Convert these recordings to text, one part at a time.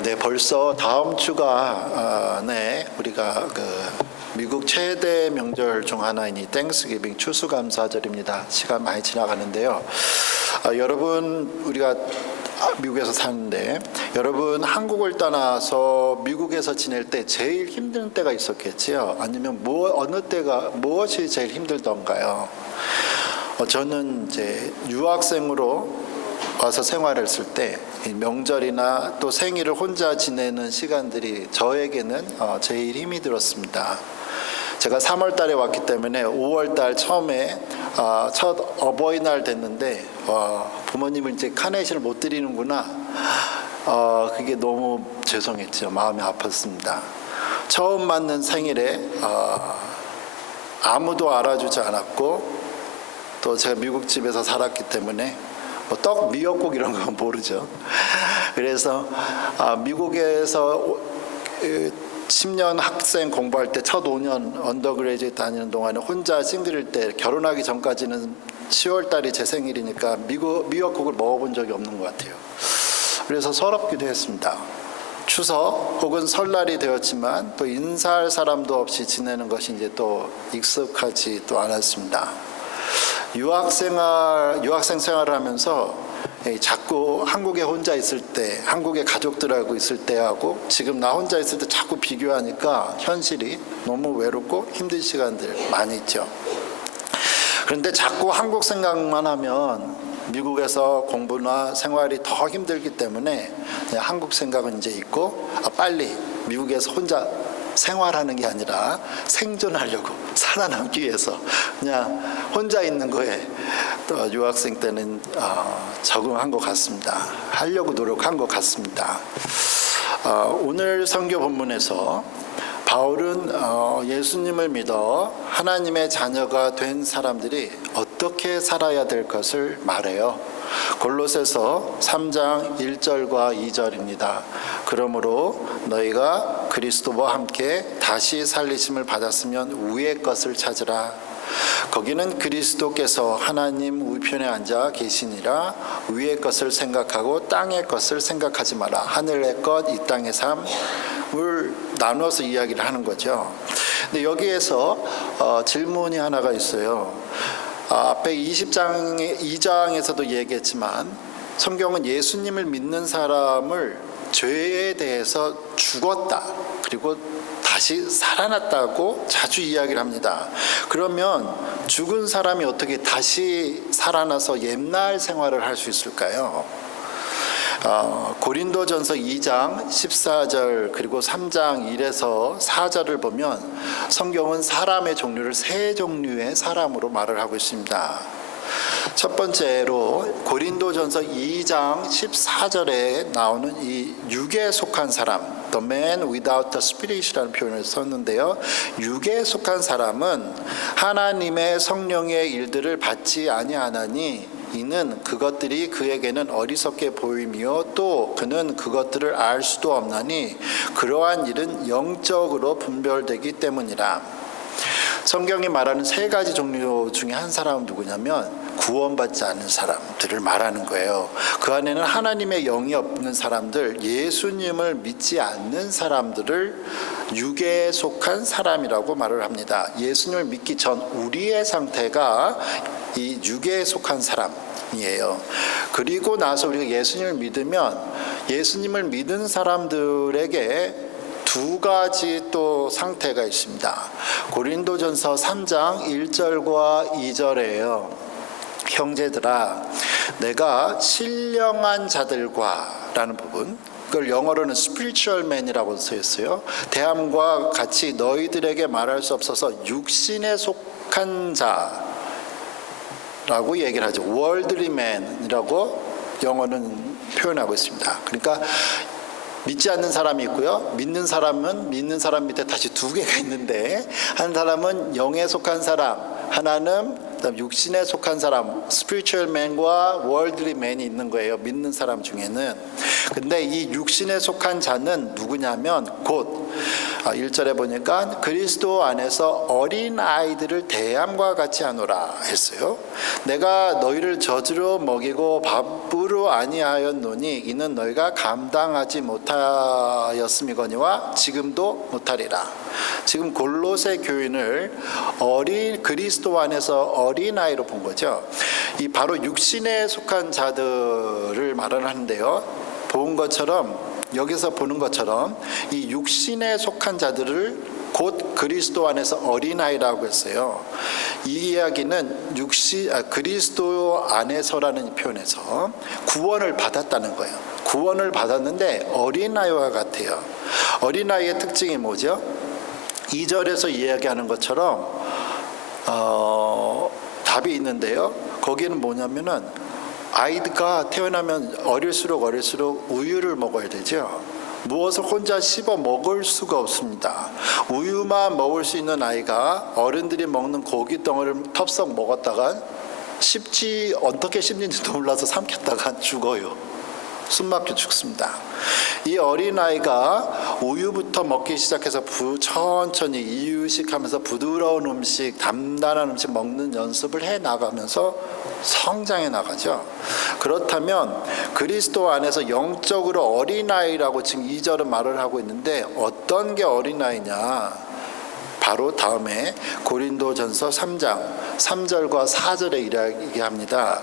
네, 벌써 다음 주가 우리가 미국 최대 명절 중 하나인 이 땡스기빙 추수감사절입니다. 시간 많이 지나가는데요. 여러분, 우리가 미국에서 사는데 여러분 한국을 떠나서 미국에서 지낼 때 제일 힘든 때가 있었겠지요? 아니면 어느 때가 무엇이 제일 힘들던가요? 저는 이제 유학생으로 와서 생활했을 때 명절이나 또 생일을 혼자 지내는 시간들이 저에게는 제일 힘이 들었습니다. 제가 3월 달에 왔기 때문에 5월 달 처음에 첫 어버이날 됐는데 부모님을 이제 카네이션을 못 드리는구나. 그게 너무 죄송했죠. 마음이 아팠습니다. 처음 맞는 생일에 아무도 알아주지 않았고 또 제가 미국 집에서 살았기 때문에 떡, 미역국 이런 건 모르죠. 그래서 미국에서 10년 학생 공부할 때 첫 5년 언더그레이드 다니는 동안에 혼자 싱글일 때 결혼하기 전까지는 10월 달이 제 생일이니까 미역국을 먹어본 적이 없는 것 같아요. 그래서 서럽기도 했습니다. 추석 혹은 설날이 되었지만 또 인사할 사람도 없이 지내는 것이 이제 또 익숙하지 또 않았습니다. 유학생 생활을 하면서 자꾸 한국에 혼자 있을 때, 한국의 가족들하고 있을 때하고 지금 나 혼자 있을 때 자꾸 비교하니까 현실이 너무 외롭고 힘든 시간들 많이 있죠. 그런데 자꾸 한국 생각만 하면 미국에서 공부나 생활이 더 힘들기 때문에 한국 생각은 이제 있고 빨리 미국에서 혼자 생활하는 게 아니라 생존하려고 살아남기 위해서 그냥 혼자 있는 거에 또 유학생 때는 적응한 것 같습니다. 하려고 노력한 것 같습니다. 오늘 선교 본문에서 바울은 예수님을 믿어 하나님의 자녀가 된 사람들이 어떻게 살아야 될 것을 말해요. 골로새서 3장 1절과 2절입니다. 그러므로 너희가 그리스도와 함께 다시 살리심을 받았으면 위의 것을 찾으라. 거기는 그리스도께서 하나님 우편에 앉아 계시니라. 위의 것을 생각하고 땅의 것을 생각하지 마라. 하늘의 것, 이 땅의 삶을 나눠서 이야기를 하는 거죠. 근데 여기에서 질문이 하나가 있어요. 앞에 2장에서도 얘기했지만 성경은 예수님을 믿는 사람을 죄에 대해서 죽었다 그리고 다시 살아났다고 자주 이야기를 합니다. 그러면 죽은 사람이 어떻게 다시 살아나서 옛날 생활을 할 수 있을까요? 고린도전서 2장 14절 그리고 3장 1에서 4절을 보면 성경은 사람의 종류를 세 종류의 사람으로 말을 하고 있습니다. 첫 번째로 고린도전서 2장 14절에 나오는 이 육에 속한 사람, the man without the spirit이라는 표현을 썼는데요. 육에 속한 사람은 하나님의 성령의 일들을 받지 아니하나니 이는 그것들이 그에게는 어리석게 보이며 또 그는 그것들을 알 수도 없나니 그러한 일은 영적으로 분별되기 때문이라. 성경이 말하는 세 가지 종류 중에 한 사람은 누구냐면 구원받지 않은 사람들을 말하는 거예요. 그 안에는 하나님의 영이 없는 사람들, 예수님을 믿지 않는 사람들을 육에 속한 사람이라고 말을 합니다. 예수님을 믿기 전 우리의 상태가 이 육에 속한 사람이에요. 그리고 나서 우리가 예수님을 믿으면 예수님을 믿은 사람들에게 두 가지 또 상태가 있습니다. 고린도전서 3장 1절과 2절에요. 형제들아, 내가 신령한 자들과 라는 부분, 그걸 영어로는 spiritual man이라고 써 있어요. 대함과 같이 너희들에게 말할 수 없어서 육신에 속한 자라고 얘기를 하죠. worldly man이라고 영어는 표현하고 있습니다. 그러니까 믿지 않는 사람이 있고요. 믿는 사람은 믿는 사람 밑에 다시 두 개가 있는데 한 사람은 영에 속한 사람, 하나는 그다음 육신에 속한 사람, spiritual man과 worldly man이 있는 거예요. 믿는 사람 중에는. 근데 이 육신에 속한 자는 누구냐면 곧 1절에 보니까 그리스도 안에서 어린 아이들을 대함과 같이 하노라 했어요. 내가 너희를 젖으로 먹이고 밥으로 아니하였노니 이는 너희가 감당하지 못하였음이거니와 지금도 못하리라. 지금 골로새 교인을 그리스도 안에서 어린 아이로 본 거죠. 이 바로 육신에 속한 자들을 말하는데요. 본 것처럼 여기서 보는 것처럼 이 육신에 속한 자들을 곧 그리스도 안에서 어린아이라고 했어요. 이 이야기는 그리스도 안에서라는 표현에서 구원을 받았다는 거예요. 구원을 받았는데 어린아이와 같아요. 어린아이의 특징이 뭐죠? 2절에서 이야기하는 것처럼 답이 있는데요. 거기는 뭐냐면은 아이가 태어나면 어릴수록 우유를 먹어야 되죠. 무엇을 혼자 씹어 먹을 수가 없습니다. 우유만 먹을 수 있는 아이가 어른들이 먹는 고기 덩어리를 텁썩 먹었다가 어떻게 씹는지도 몰라서 삼켰다가 죽어요. 숨막혀 죽습니다. 이 어린아이가 우유부터 먹기 시작해서 천천히 이유식하면서 부드러운 음식, 단단한 음식 먹는 연습을 해 나가면서 성장해 나가죠. 그렇다면 그리스도 안에서 영적으로 어린아이라고 지금 2절은 말을 하고 있는데 어떤 게 어린아이냐? 바로 다음에 고린도전서 3장 3절과 4절에 이야기합니다.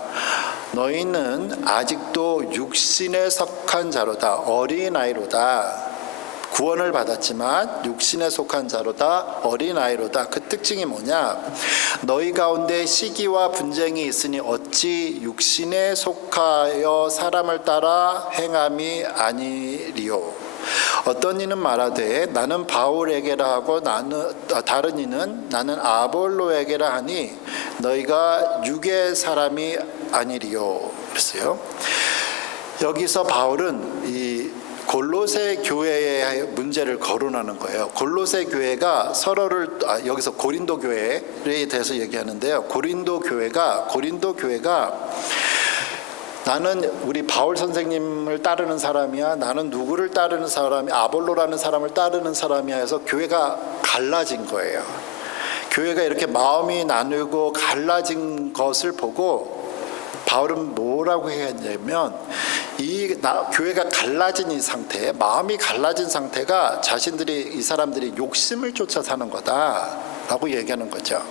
너희는 아직도 육신에 속한 자로다. 어린아이로다. 구원을 받았지만 육신에 속한 자로다. 어린아이로다. 그 특징이 뭐냐? 너희 가운데 시기와 분쟁이 있으니 어찌 육신에 속하여 사람을 따라 행함이 아니리요. 어떤 이는 말하되 나는 바울에게라 하고 다른 이는 나는 아볼로에게라 하니 너희가 육의 사람이 아니리요. 그랬어요. 여기서 바울은 이 골로새 교회의 문제를 거론하는 거예요. 골로새 교회가 서로를 여기서 고린도 교회에 대해서 얘기하는데요. 고린도 교회가 나는 우리 바울 선생님을 따르는 사람이야, 나는 누구를 따르는 사람이, 아볼로라는 사람을 따르는 사람이야 해서 교회가 갈라진 거예요. 교회가 이렇게 마음이 나누고 갈라진 것을 보고 바울은 뭐라고 했냐면 교회가 갈라진 이 상태, 마음이 갈라진 상태가 이 사람들이 욕심을 쫓아 사는 거다라고 얘기하는 거죠.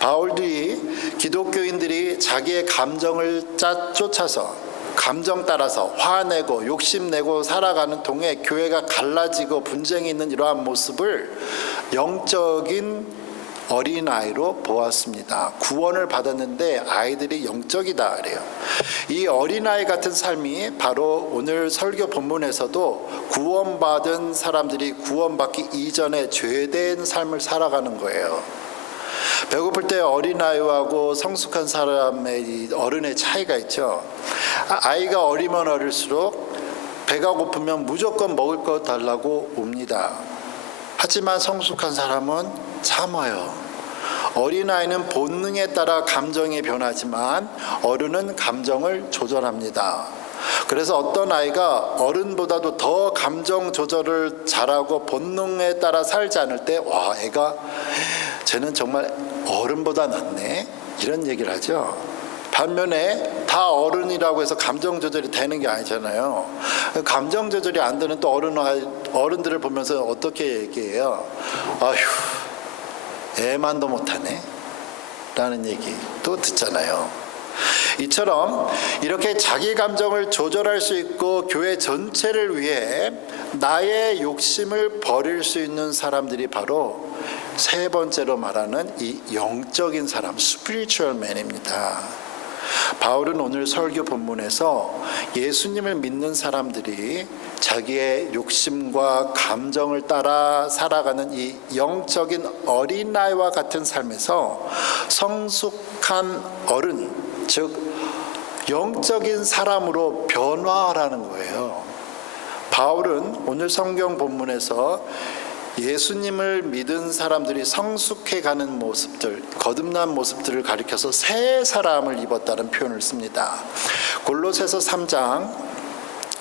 바울들이 기독교인들이 자기의 감정을 쫓아서 감정 따라서 화내고 욕심내고 살아가는 통에 교회가 갈라지고 분쟁이 있는 이러한 모습을 영적인 어린아이로 보았습니다. 구원을 받았는데 아이들이 영적이다 그래요. 이 어린아이 같은 삶이 바로 오늘 설교 본문에서도 구원받은 사람들이 구원받기 이전에 죄된 삶을 살아가는 거예요. 배고플 때 어린아이하고 성숙한 사람의 어른의 차이가 있죠. 아이가 어리면 어릴수록 배가 고프면 무조건 먹을 거 달라고 옵니다. 하지만 성숙한 사람은 참아요. 어린아이는 본능에 따라 감정이 변하지만 어른은 감정을 조절합니다. 그래서 어떤 아이가 어른보다도 더 감정 조절을 잘하고 본능에 따라 살지 않을 때 쟤는 정말 어른보다 낫네 이런 얘기를 하죠. 반면에 다 어른이라고 해서 감정 조절이 되는 게 아니잖아요. 감정 조절이 안 되는 또 어른들을 보면서 어떻게 얘기해요? 아휴, 애만도 못하네 라는 얘기도 듣잖아요. 이처럼 이렇게 자기 감정을 조절할 수 있고 교회 전체를 위해 나의 욕심을 버릴 수 있는 사람들이 바로 세 번째로 말하는 이 영적인 사람, spiritual man입니다. 바울은 오늘 설교 본문에서 예수님을 믿는 사람들이 자기의 욕심과 감정을 따라 살아가는 이 영적인 어린아이와 같은 삶에서 성숙한 어른, 즉 영적인 사람으로 변화하라는 거예요. 바울은 오늘 성경 본문에서 예수님을 믿은 사람들이 성숙해가는 모습들, 거듭난 모습들을 가리켜서 새 사람을 입었다는 표현을 씁니다. 골로새서 3장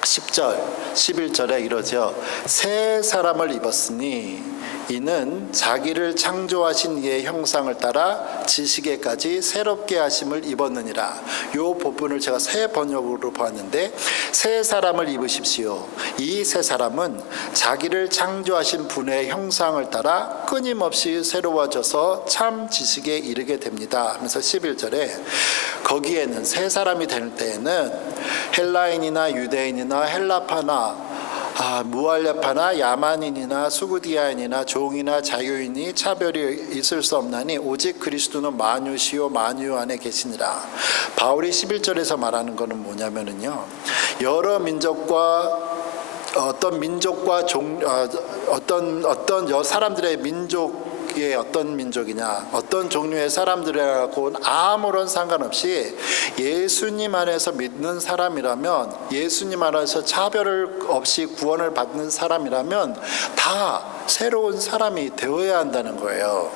10절, 11절에 이러죠. 새 사람을 입었으니 이는 자기를 창조하신 이의 형상을 따라 지식에까지 새롭게 하심을 입었느니라. 이 부분을 제가 새 번역으로 보았는데, 새 사람을 입으십시오. 이 새 사람은 자기를 창조하신 분의 형상을 따라 끊임없이 새로워져서 참 지식에 이르게 됩니다 하면서 11절에 거기에는 새 사람이 될 때에는 헬라인이나 유대인이나 헬라파나 무알랴파나 야만인이나 수구디아인이나 종이나 자유인이 차별이 있을 수 없나니 오직 그리스도는 만유시요 만유 안에 계시니라. 바울이 11절에서 말하는 것은 뭐냐면은요, 여러 민족과 어떤 민족과 어떤 사람들의 민족의 어떤 민족이냐, 어떤 종류의 사람들이라고는 아무런 상관없이 예수님 안에서 믿는 사람이라면, 예수님 안에서 차별을 없이 구원을 받는 사람이라면 다 새로운 사람이 되어야 한다는 거예요.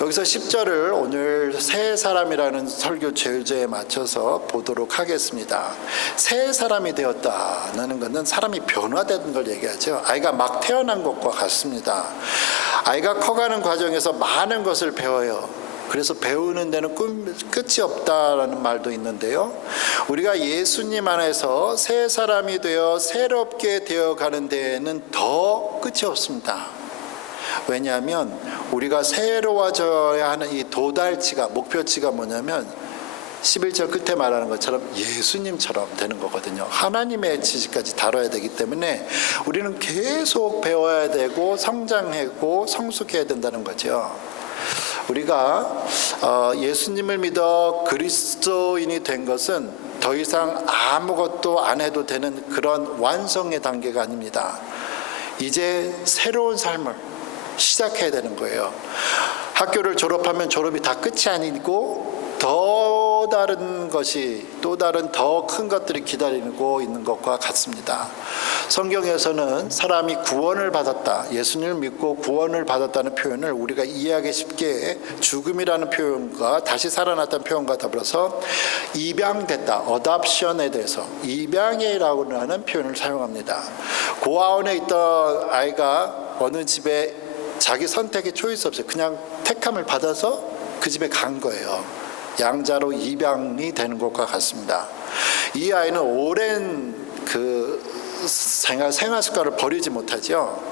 여기서 10절을 오늘 새 사람이라는 설교 제주제에 맞춰서 보도록 하겠습니다. 새 사람이 되었다는 것은 사람이 변화된 걸 얘기하죠. 아이가 막 태어난 것과 같습니다. 아이가 커가는 과정에서 많은 것을 배워요. 그래서 배우는 데는 끝이 없다라는 말도 있는데요, 우리가 예수님 안에서 새 사람이 되어 새롭게 되어가는 데에는 더 끝이 없습니다. 왜냐하면 우리가 새로워져야 하는 이 도달치가, 목표치가 뭐냐면 11절 끝에 말하는 것처럼 예수님처럼 되는 거거든요. 하나님의 지식까지 다뤄야 되기 때문에 우리는 계속 배워야 되고 성장하고 성숙해야 된다는 거죠. 우리가 예수님을 믿어 그리스도인이 된 것은 더 이상 아무것도 안 해도 되는 그런 완성의 단계가 아닙니다. 이제 새로운 삶을 시작해야 되는 거예요. 학교를 졸업하면 졸업이 다 끝이 아니고 더 다른 것이, 또 다른 더 큰 것들이 기다리고 있는 것과 같습니다. 성경에서는 사람이 구원을 받았다, 예수님을 믿고 구원을 받았다는 표현을 우리가 이해하기 쉽게 죽음이라는 표현과 다시 살아났다는 표현과 더불어서 입양됐다, 어답션에 대해서 입양이라고 하는 표현을 사용합니다. 고아원에 있던 아이가 어느 집에 자기 선택의 초이스 없어요. 그냥 택함을 받아서 그 집에 간 거예요. 양자로 입양이 되는 것과 같습니다. 이 아이는 오랜 그 생활 습관을 버리지 못하죠.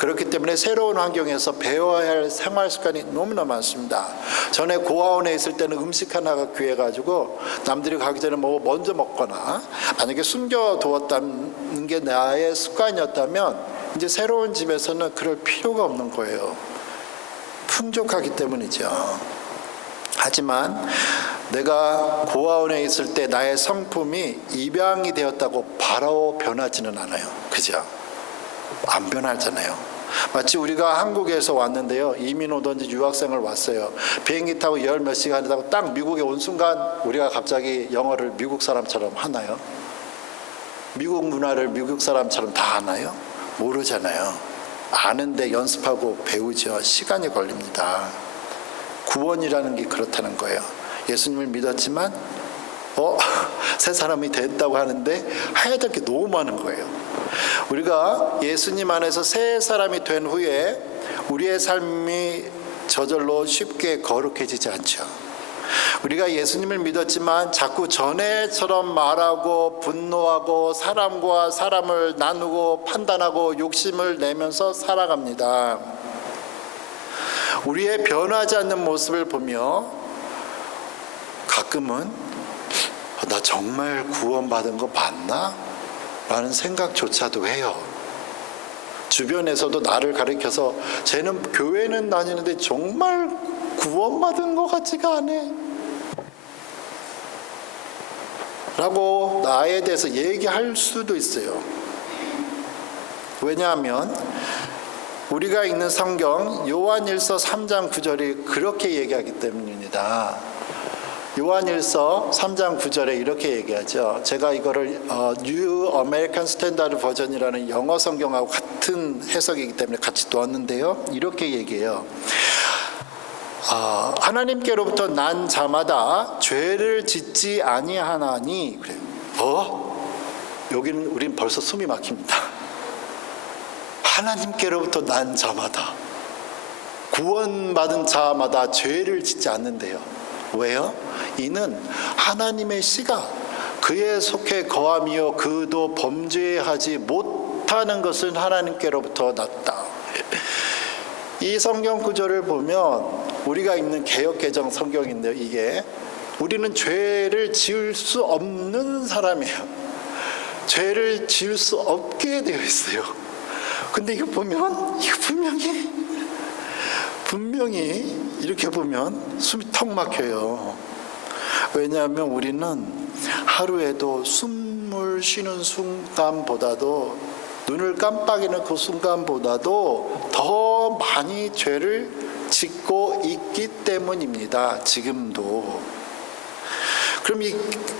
그렇기 때문에 새로운 환경에서 배워야 할 생활 습관이 너무나 많습니다. 전에 고아원에 있을 때는 음식 하나가 귀해가지고 남들이 가기 전에 뭐 먼저 먹거나 만약에 숨겨두었다는 게 나의 습관이었다면, 이제 새로운 집에서는 그럴 필요가 없는 거예요. 풍족하기 때문이죠. 하지만 내가 고아원에 있을 때 나의 성품이 입양이 되었다고 바로 변하지는 않아요. 그죠? 안 변하잖아요. 마치 우리가 한국에서 왔는데요, 이민 오든지 유학생을 왔어요. 비행기 타고 열 몇 시간을 타고 딱 미국에 온 순간 우리가 갑자기 영어를 미국 사람처럼 하나요? 미국 문화를 미국 사람처럼 다 하나요? 모르잖아요. 아는데 연습하고 배우죠. 시간이 걸립니다. 구원이라는 게 그렇다는 거예요. 예수님을 믿었지만 새 사람이 됐다고 하는데 해야 될 게 너무 많은 거예요. 우리가 예수님 안에서 새 사람이 된 후에 우리의 삶이 저절로 쉽게 거룩해지지 않죠. 우리가 예수님을 믿었지만 자꾸 전에처럼 말하고 분노하고 사람과 사람을 나누고 판단하고 욕심을 내면서 살아갑니다. 우리의 변하지 않는 모습을 보며 가끔은 나 정말 구원받은 거 맞나? 라는 생각조차도 해요. 주변에서도 나를 가리켜서 쟤는 교회는 다니는데 정말 구원받은 것 같지가 않아 라고 나에 대해서 얘기할 수도 있어요. 왜냐하면 우리가 읽는 성경 요한일서 3장 9절이 그렇게 얘기하기 때문입니다. 요한일서 3장 9절에 이렇게 얘기하죠. 제가 이거를 뉴 아메리칸 스탠다드 버전이라는 영어 성경하고 같은 해석이기 때문에 같이 두었는데요. 이렇게 얘기해요. 하나님께로부터 난 자마다 죄를 짓지 아니하나니. 그래요. 여기는 우린 벌써 숨이 막힙니다. 하나님께로부터 난 자마다, 구원받은 자마다 죄를 짓지 않는데요. 왜요? 이는 하나님의 씨가 그에 속해 거함이요 그도 범죄하지 못하는 것은 하나님께로부터 났다. 이 성경 구절을 보면 우리가 읽는 개역개정 성경인데요. 이게 우리는 죄를 지을 수 없는 사람이에요. 죄를 지을 수 없게 되어 있어요. 근데 이거 보면 이거 분명히 이렇게 보면 숨이 턱 막혀요. 왜냐하면 우리는 하루에도 숨을 쉬는 순간보다도, 눈을 깜빡이는 그 순간보다도 더 많이 죄를 짓고 있기 때문입니다. 지금도. 그럼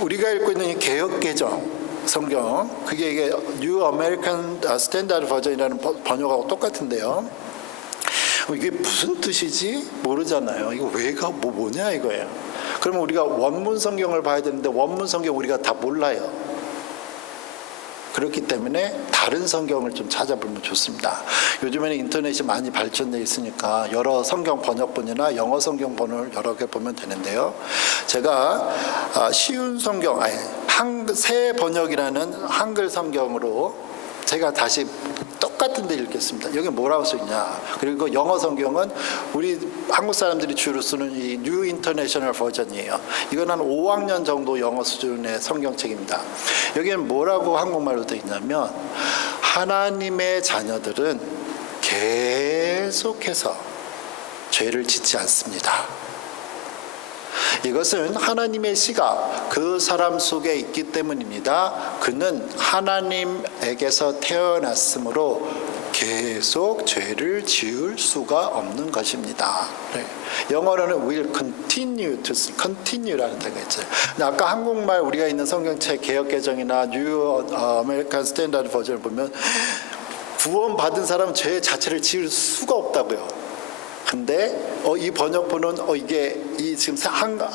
우리가 읽고 있는 이 개역개정 성경, 그게 이게 뉴 아메리칸 스탠다드 버전이라는 번역하고 똑같은데요. 이게 무슨 뜻이지? 모르잖아요. 이거 뭐냐 이거예요. 그러면 우리가 원문 성경을 봐야 되는데 원문 성경 우리가 다 몰라요. 그렇기 때문에 다른 성경을 좀 찾아보면 좋습니다. 요즘에는 인터넷이 많이 발전되어 있으니까 여러 성경 번역본이나 영어 성경 번역을 여러 개 보면 되는데요. 제가 쉬운 성경, 새 번역이라는 한글 성경으로 제가 다시 똑같은 데 읽겠습니다. 여기 뭐라고 써있냐. 그리고 영어 성경은 우리 한국 사람들이 주로 쓰는 이 뉴 인터내셔널 버전이에요. 이건 한 5학년 정도 영어 수준의 성경책입니다. 여기는 뭐라고 한국말로 되어 있냐면, 하나님의 자녀들은 계속해서 죄를 짓지 않습니다. 이것은 하나님의 씨가 그 사람 속에 있기 때문입니다. 그는 하나님에게서 태어났으므로 계속 죄를 지을 수가 없는 것입니다. 네. 영어로는 will continue라는 단어가 있어요. 근데 아까 한국말 우리가 있는 성경책 개역개정이나 뉴 아메리칸 스탠다드 버전을 보면 구원받은 사람은 죄 자체를 지을 수가 없다고요. 근데 이 번역본은 이게 이 지금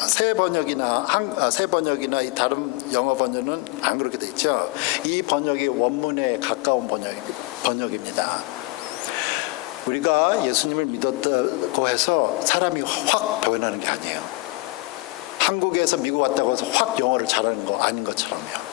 새 번역이나 이 다른 영어 번역은 안 그렇게 돼 있죠. 이 번역이 원문에 가까운 번역입니다. 우리가 예수님을 믿었다고 해서 사람이 확 변하는 게 아니에요. 한국에서 미국 왔다고 해서 확 영어를 잘하는 거 아닌 것처럼요.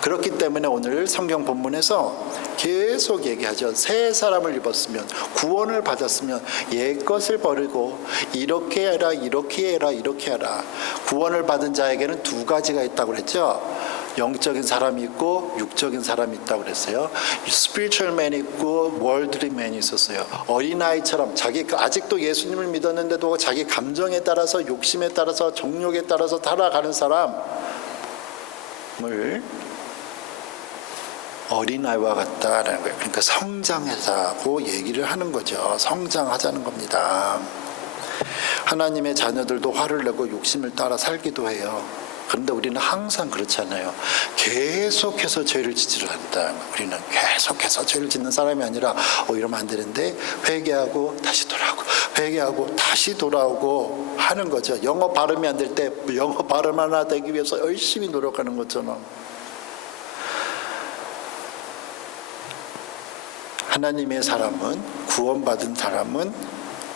그렇기 때문에 오늘 성경 본문에서 계속 얘기하죠. 새 사람을 입었으면, 구원을 받았으면 옛것을 버리고 이렇게 해라, 이렇게 해라, 이렇게 해라. 구원을 받은 자에게는 두 가지가 있다고 그랬죠. 영적인 사람이 있고 육적인 사람이 있다고 그랬어요. 스피리추얼 맨이 있고 월드리 맨이 있었어요. 어린아이처럼 아직도 예수님을 믿었는데도 자기 감정에 따라서, 욕심에 따라서, 정욕에 따라서 살아가는 사람을 어린아이와 같다라는 거예요. 그러니까 성장하자고 얘기를 하는 거죠. 성장하자는 겁니다. 하나님의 자녀들도 화를 내고 욕심을 따라 살기도 해요. 그런데 우리는 항상 그렇잖아요. 계속해서 죄를 짓지를 않는다. 우리는 계속해서 죄를 짓는 사람이 아니라 이러면 안 되는데 회개하고 다시 돌아오고, 회개하고 다시 돌아오고 하는 거죠. 영어 발음이 안 될 때 영어 발음 하나 되기 위해서 열심히 노력하는 것처럼. 하나님의 사람은, 구원받은 사람은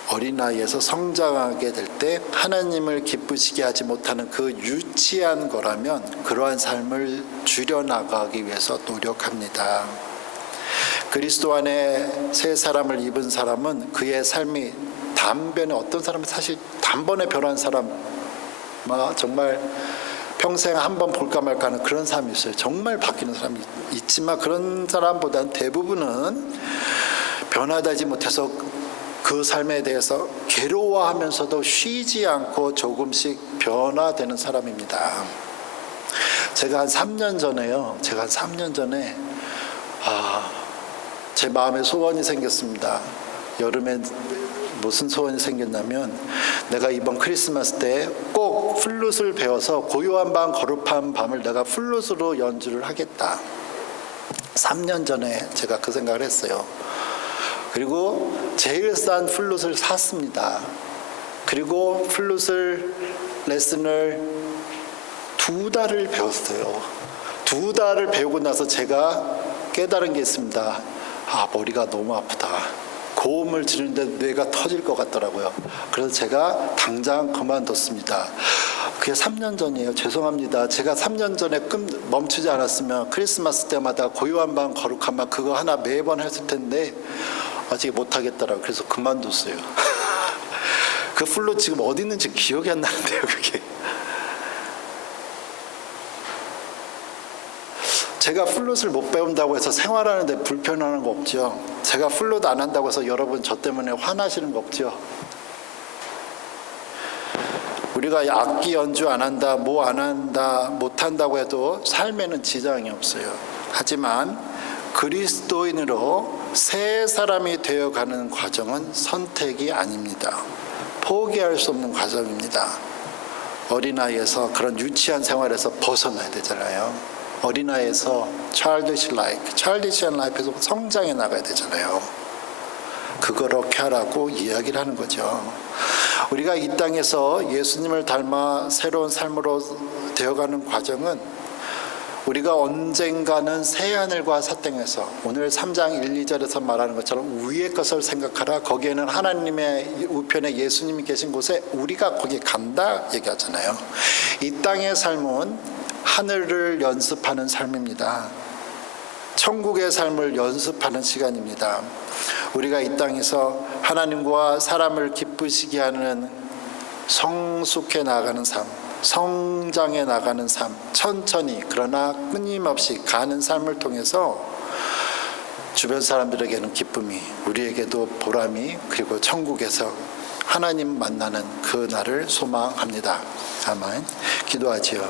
어린아이에서 성장하게 될 때 하나님을 기쁘시게 하지 못하는 그 유치한 거라면 그러한 삶을 줄여나가기 위해서 노력합니다. 그리스도 안에 새 사람을 입은 사람은 그의 삶이 단번에, 어떤 사람은 사실 단번에 변한 사람, 정말 평생 한 번 볼까 말까 하는 그런 사람이 있어요. 정말 바뀌는 사람이 있지만 그런 사람보다는 대부분은 변화되지 못해서 그 삶에 대해서 괴로워하면서도 쉬지 않고 조금씩 변화되는 사람입니다. 제가 한 3년 전에 제 마음에 소원이 생겼습니다. 여름에 무슨 소원이 생겼냐면 내가 이번 크리스마스 때 꼭 플룻을 배워서 고요한 밤 거룩한 밤을 내가 플룻으로 연주를 하겠다. 3년 전에 제가 그 생각을 했어요. 그리고 제일 싼 플룻을 샀습니다. 그리고 플룻을 레슨을 2달을 배웠어요. 2달을 배우고 나서 제가 깨달은 게 있습니다. 머리가 너무 아프다. 고음을 지르는데 뇌가 터질 것 같더라고요. 그래서 제가 당장 그만뒀습니다. 그게 3년 전이에요. 죄송합니다. 제가 3년 전에 멈추지 않았으면 크리스마스 때마다 고요한 밤 거룩한 밤 그거 하나 매번 했을 텐데 아직 못하겠더라고요. 그래서 그만뒀어요. 그 플룻 지금 어디 있는지 기억이 안 나는데요. 그게. 제가 플룻을 못 배운다고 해서 생활하는데 불편한 거 없죠. 제가 플룻 안 한다고 해서 여러분 저 때문에 화나시는 거 없죠. 우리가 악기 연주 안 한다, 뭐 안 한다, 못 한다고 해도 삶에는 지장이 없어요. 하지만 그리스도인으로 새 사람이 되어가는 과정은 선택이 아닙니다. 포기할 수 없는 과정입니다. 어린아이에서 그런 유치한 생활에서 벗어나야 되잖아요. 어린아이에서 childish life에서 성장해 나가야 되잖아요. 그렇게 하라고 이야기를 하는 거죠. 우리가 이 땅에서 예수님을 닮아 새로운 삶으로 되어가는 과정은 우리가 언젠가는 새하늘과 새 땅에서 오늘 3장 1, 2절에서 말하는 것처럼 위의 것을 생각하라. 거기에는 하나님의 우편에 예수님이 계신 곳에 우리가 거기 간다 얘기하잖아요. 이 땅의 삶은 하늘을 연습하는 삶입니다. 천국의 삶을 연습하는 시간입니다. 우리가 이 땅에서 하나님과 사람을 기쁘시게 하는 성숙해 나가는 삶, 성장해 나가는 삶, 천천히 그러나 끊임없이 가는 삶을 통해서 주변 사람들에게는 기쁨이, 우리에게도 보람이, 그리고 천국에서 하나님 만나는 그 날을 소망합니다. 아멘. 기도하지요.